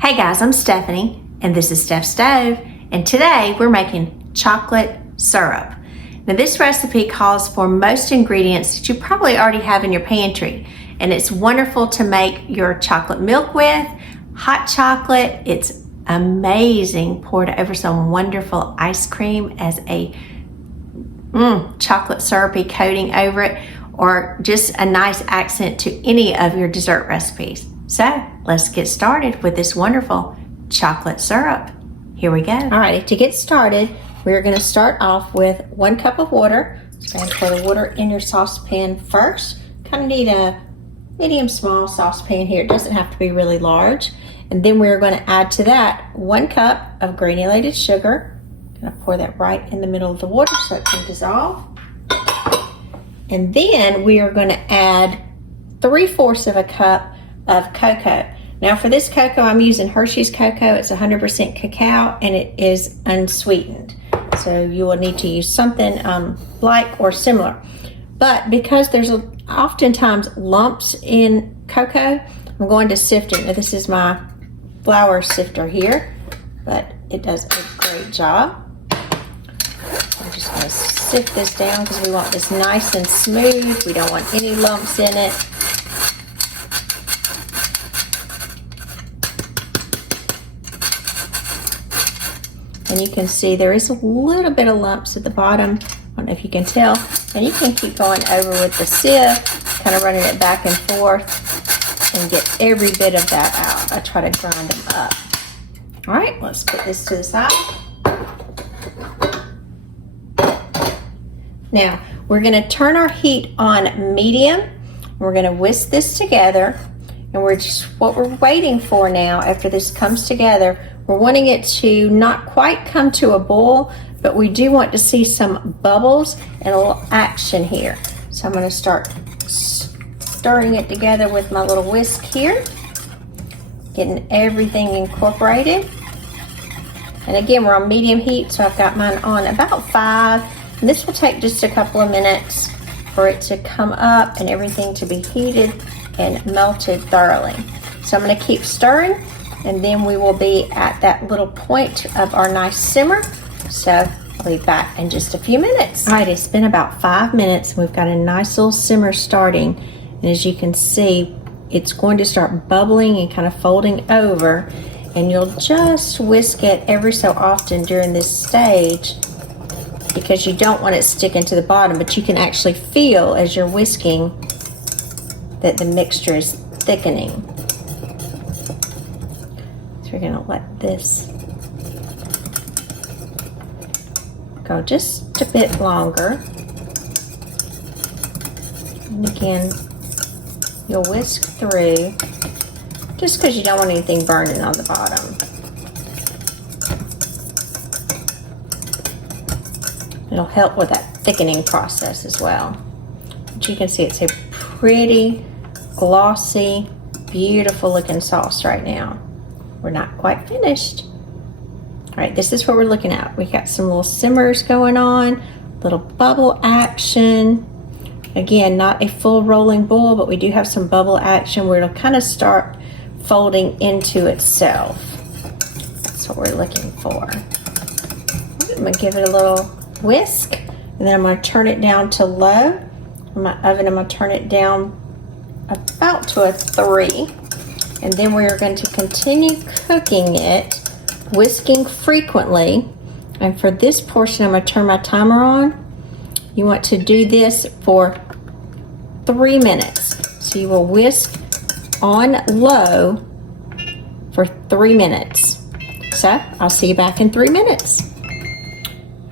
Hey guys, I'm Stephanie and this is Steph's Stove, and today we're making chocolate syrup. Now this recipe calls for most ingredients that you probably already have in your pantry, and it's wonderful to make your chocolate milk with, hot chocolate. It's amazing poured over some wonderful ice cream as a chocolate syrupy coating over it, or just a nice accent to any of your dessert recipes. So let's get started with this wonderful chocolate syrup. Here we go. All right, to get started, we're going to start off with 1 cup of water. So pour the water in your saucepan first. Kind of need a medium small saucepan here. It doesn't have to be really large. And then we're going to add to that 1 cup of granulated sugar. I'm going to pour that right in the middle of the water so it can dissolve. And then we are going to add 3/4 of a cup of cocoa. Now for this cocoa, I'm using Hershey's cocoa. It's 100% cacao and it is unsweetened. So you will need to use something like or similar. But because there's oftentimes lumps in cocoa, I'm going to sift it. Now this is my flour sifter here, but it does a great job. I'm just going to sift this down because we want this nice and smooth. We don't want any lumps in it. And you can see there is a little bit of lumps at the bottom. I don't know if you can tell. And you can keep going over with the sieve, kind of running it back and forth and get every bit of that out. I try to grind them up. All right, let's put this to the side. Now, we're gonna turn our heat on medium. We're gonna whisk this together. And what we're waiting for now, after this comes together, we're wanting it to not quite come to a boil, but we do want to see some bubbles and a little action here. So I'm going to start stirring it together with my little whisk here, getting everything incorporated. And again, we're on medium heat, so I've got mine on about 5. And this will take just a couple of minutes for it to come up and everything to be heated and melted thoroughly. So I'm going to keep stirring, and then we will be at that little point of our nice simmer. So I'll be back in just a few minutes. All right, it's been about 5 minutes. We've got a nice little simmer starting. And as you can see, it's going to start bubbling and kind of folding over. And you'll just whisk it every so often during this stage because you don't want it sticking to the bottom, but you can actually feel as you're whisking that the mixture is thickening. So we're gonna let this go just a bit longer. And again, you'll whisk through just because you don't want anything burning on the bottom. It'll help with that thickening process as well. But you can see it's a pretty glossy, beautiful looking sauce right now. We're not quite finished. All right, this is what we're looking at. We got some little simmers going on, little bubble action. Again, not a full rolling boil, but we do have some bubble action where it'll kind of start folding into itself. That's what we're looking for. I'm gonna give it a little whisk, and then I'm gonna turn it down to low. In my oven, I'm gonna turn it down about to a 3. And then we are going to continue cooking it, whisking frequently. And for this portion, I'm going to turn my timer on. You want to do this for 3 minutes. So you will whisk on low for 3 minutes. So I'll see you back in 3 minutes.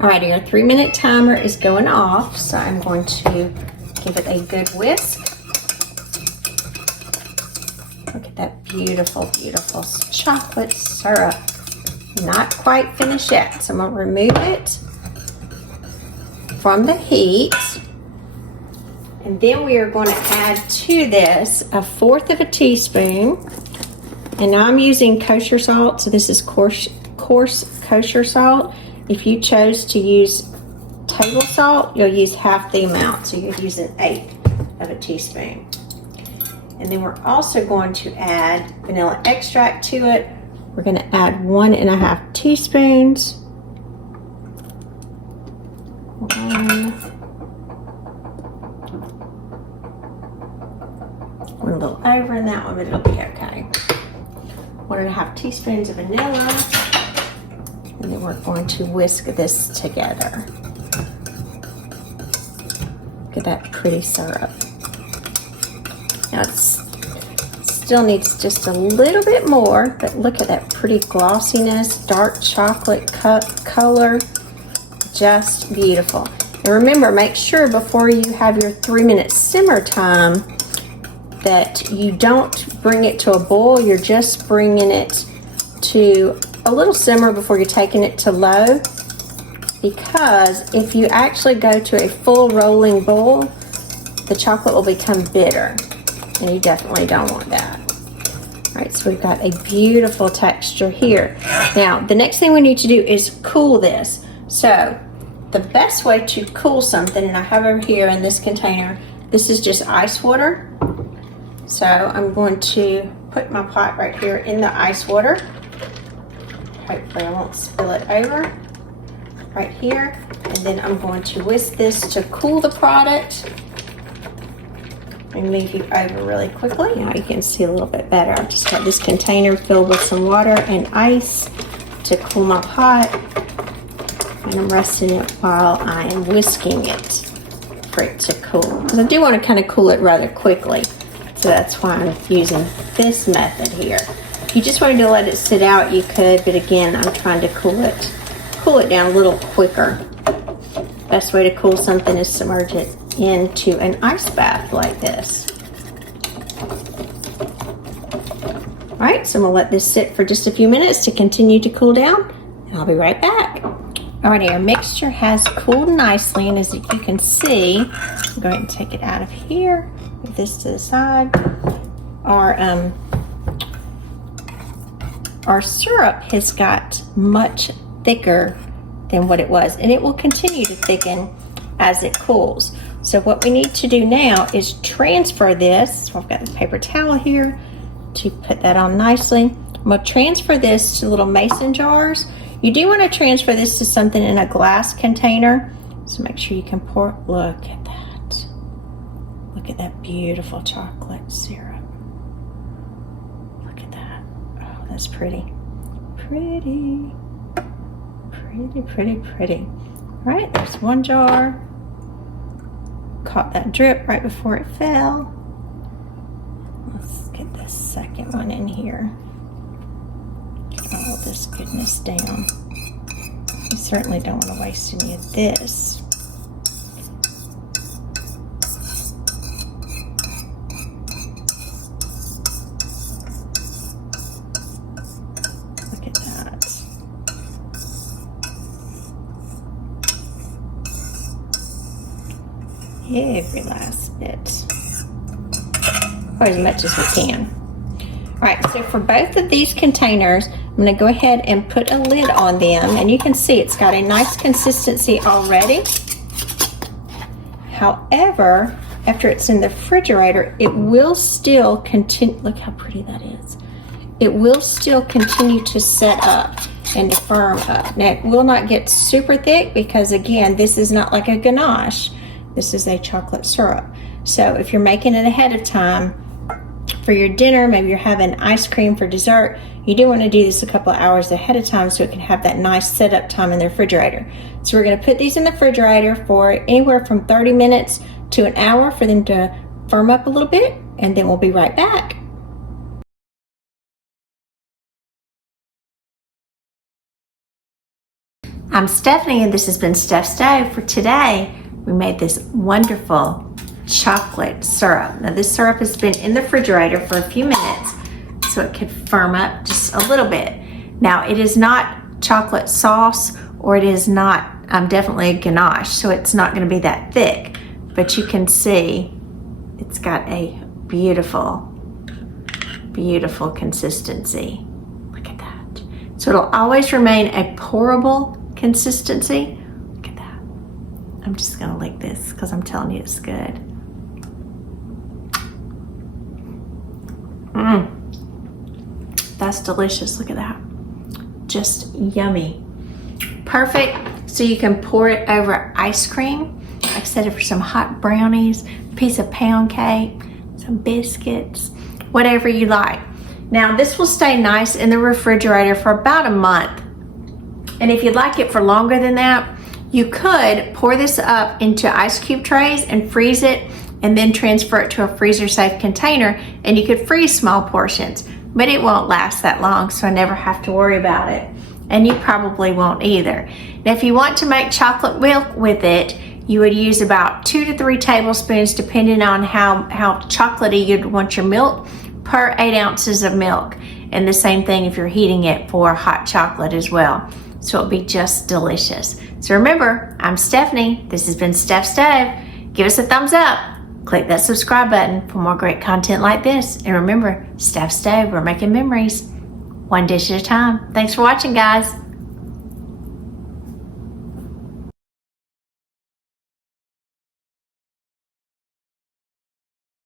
All right, our 3-minute timer is going off. So I'm going to give it a good whisk. Look at that beautiful, beautiful chocolate syrup. Not quite finished yet, so I'm going to remove it from the heat. And then we are going to add to this 1/4 of a teaspoon. And now I'm using kosher salt, so this is coarse kosher salt. If you chose to use table salt, you'll use half the amount, so you'd use 1/8 of a teaspoon. And then we're also going to add vanilla extract to it, we're going to add 1.5 teaspoons. We're a little over in that one, but it'll be okay. 1.5 teaspoons of vanilla. And then we're going to whisk this together. Look at that pretty syrup. Now it still needs just a little bit more, but look at that pretty glossiness, dark chocolate color. Just beautiful. And remember, make sure before you have your 3-minute simmer time that you don't bring it to a boil. You're just bringing it to a little simmer before you're taking it to low, because if you actually go to a full rolling boil, the chocolate will become bitter, and you definitely don't want that. All right, so we've got a beautiful texture here. Now, the next thing we need to do is cool this. So the best way to cool something, and I have over here in this container, this is just ice water. So I'm going to put my pot right here in the ice water. Hopefully I won't spill it over. Right here. And then I'm going to whisk this to cool the product. And move you over really quickly. Now you can see a little bit better. I've just got this container filled with some water and ice to cool my pot. And I'm resting it while I am whisking it for it to cool. Because I do want to kind of cool it rather quickly. So that's why I'm using this method here. If you just wanted to let it sit out, you could, but again, I'm trying to cool it down a little quicker. Best way to cool something is submerge it into an ice bath like this. All right, so I'm gonna let this sit for just a few minutes to continue to cool down, and I'll be right back. Alrighty, our mixture has cooled nicely, and as you can see, I'm going to take it out of here, move this to the side. Our syrup has got much thicker than what it was, and it will continue to thicken as it cools. So what we need to do now is transfer this. So I've got the paper towel here to put that on nicely. I'm going to transfer this to little mason jars. You do want to transfer this to something in a glass container, so make sure you can pour. Look at that. Look at that beautiful chocolate syrup. Look at that. Oh, that's pretty. Pretty. Pretty, pretty, pretty. All right, there's one jar. Caught that drip right before it fell. Let's get this second one in here. Get all this goodness down. You certainly don't want to waste any of this. Look at that. Every last bit. Or as much as we can. All right, so for both of these containers, I'm going to go ahead and put a lid on them, and you can see it's got a nice consistency already. However, after it's in the refrigerator, it will still continue. Look how pretty that is. It will still continue to set up and to firm up. Now, it will not get super thick because, again, this is not like a ganache. This is a chocolate syrup. So if you're making it ahead of time for your dinner, maybe you're having ice cream for dessert, you do want to do this a couple of hours ahead of time so it can have that nice setup time in the refrigerator. So we're going to put these in the refrigerator for anywhere from 30 minutes to an hour for them to firm up a little bit, and then we'll be right back. I'm Stephanie, and this has been Steph's Stove. For today, we made this wonderful chocolate syrup. Now this syrup has been in the refrigerator for a few minutes so it could firm up just a little bit. Now it is not chocolate sauce, or it is not definitely a ganache, so it's not going to be that thick, but you can see it's got a beautiful, beautiful consistency. Look at that. So it'll always remain a pourable consistency. Look at that. I'm just gonna lick this because I'm telling you it's good. That's delicious. Look at that. just yummy. Perfect, so you can pour it over ice cream. Like I said, for some hot brownies, a piece of pound cake, some biscuits, whatever you like. Now this will stay nice in the refrigerator for about a month. And if you'd like it for longer than that, you could pour this up into ice cube trays and freeze it, and then transfer it to a freezer safe container, and you could freeze small portions, but it won't last that long, so I never have to worry about it. And you probably won't either. Now if you want to make chocolate milk with it, you would use about 2 to 3 tablespoons, depending on how chocolatey you'd want your milk, per 8 ounces of milk. And the same thing if you're heating it for hot chocolate as well. So it'll be just delicious. So remember, I'm Stephanie. This has been Steph's Stove. Give us a thumbs up. Click that subscribe button for more great content like this. And remember, Steph's Stove, we're making memories one dish at a time. Thanks for watching, guys.